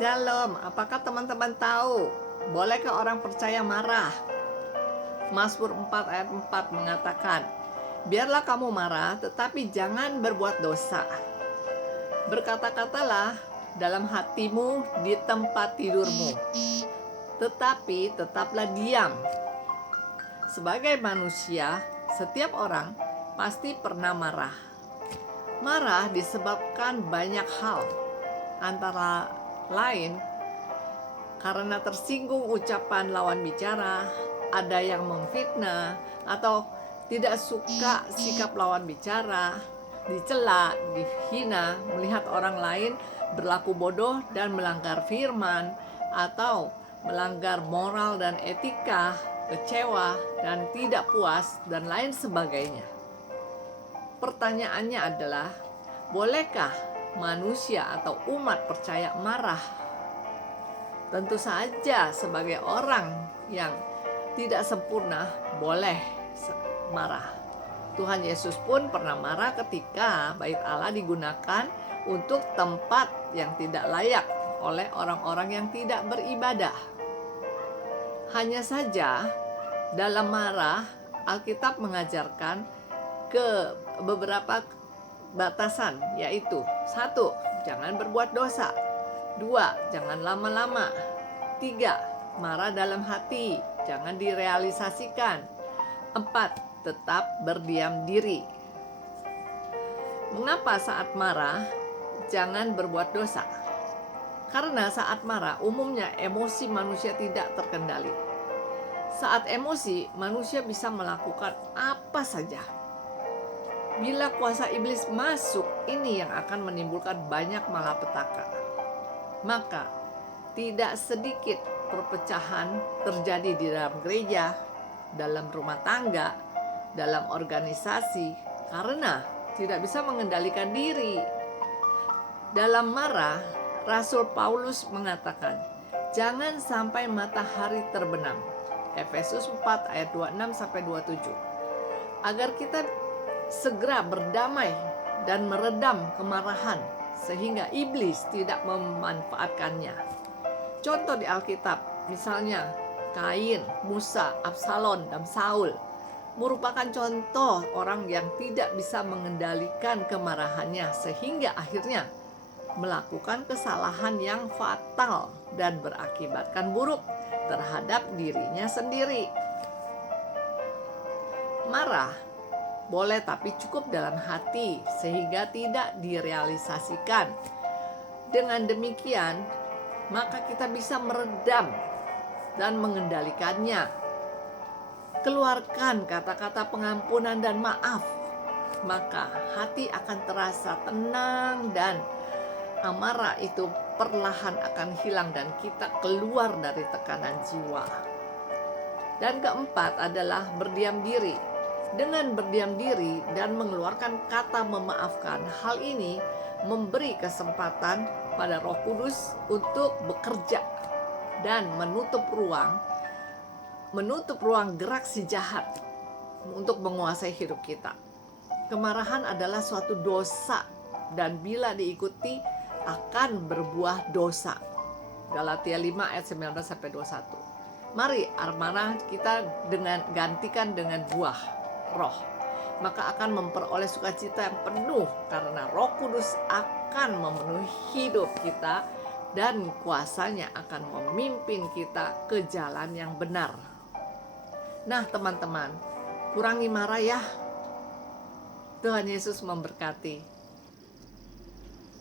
Shalom, apakah teman-teman tahu? Bolehkah orang percaya marah? Mazmur 4 ayat 4 mengatakan, biarlah kamu marah, tetapi jangan berbuat dosa. Berkata-katalah dalam hatimu di tempat tidurmu, tetapi tetaplah diam. Sebagai manusia, setiap orang pasti pernah marah. Marah disebabkan banyak hal, antara lain karena tersinggung ucapan lawan bicara, ada yang memfitnah atau tidak suka sikap lawan bicara, dicela, dihina, melihat orang lain berlaku bodoh dan melanggar firman, atau melanggar moral dan etika, kecewa dan tidak puas, dan lain sebagainya. Pertanyaannya adalah, bolehkah manusia atau umat percaya marah? Tentu saja sebagai orang yang tidak sempurna boleh marah. Tuhan Yesus pun pernah marah ketika Bait Allah digunakan untuk tempat yang tidak layak oleh orang-orang yang tidak beribadah. Hanya saja dalam marah Alkitab mengajarkan ke beberapa batasan, yaitu 1. Jangan berbuat dosa. 2. Jangan lama-lama. 3. Marah dalam hati, jangan direalisasikan. 4. Tetap berdiam diri. Mengapa saat marah jangan berbuat dosa? Karena saat marah umumnya emosi manusia tidak terkendali. Saat emosi manusia bisa melakukan apa saja. Bila kuasa iblis masuk, ini yang akan menimbulkan banyak malapetaka. Maka tidak sedikit perpecahan terjadi di dalam gereja, dalam rumah tangga, dalam organisasi, karena tidak bisa mengendalikan diri. Dalam marah, Rasul Paulus mengatakan, jangan sampai matahari terbenam. Efesus 4 ayat 26-27. Agar kita segera berdamai dan meredam kemarahan sehingga iblis tidak memanfaatkannya. Contoh di Alkitab, misalnya Kain, Musa, Absalom, dan Saul merupakan contoh orang yang tidak bisa mengendalikan kemarahannya sehingga akhirnya melakukan kesalahan yang fatal dan berakibatkan buruk terhadap dirinya sendiri. Marah boleh, tapi cukup dalam hati sehingga tidak direalisasikan. Dengan demikian, maka kita bisa meredam dan mengendalikannya. Keluarkan kata-kata pengampunan dan maaf, maka hati akan terasa tenang dan amarah itu perlahan akan hilang dan kita keluar dari tekanan jiwa. Dan keempat adalah berdiam diri. Dengan berdiam diri dan mengeluarkan kata memaafkan, hal ini memberi kesempatan pada Roh Kudus untuk bekerja dan menutup ruang gerak si jahat untuk menguasai hidup kita. Kemarahan adalah suatu dosa dan bila diikuti akan berbuah dosa. Galatia 5 ayat 19-21. Mari amarah kita gantikan dengan buah Roh, maka akan memperoleh sukacita yang penuh karena Roh Kudus akan memenuhi hidup kita dan kuasanya akan memimpin kita ke jalan yang benar. Nah teman-teman, kurangi marah ya. Tuhan Yesus memberkati.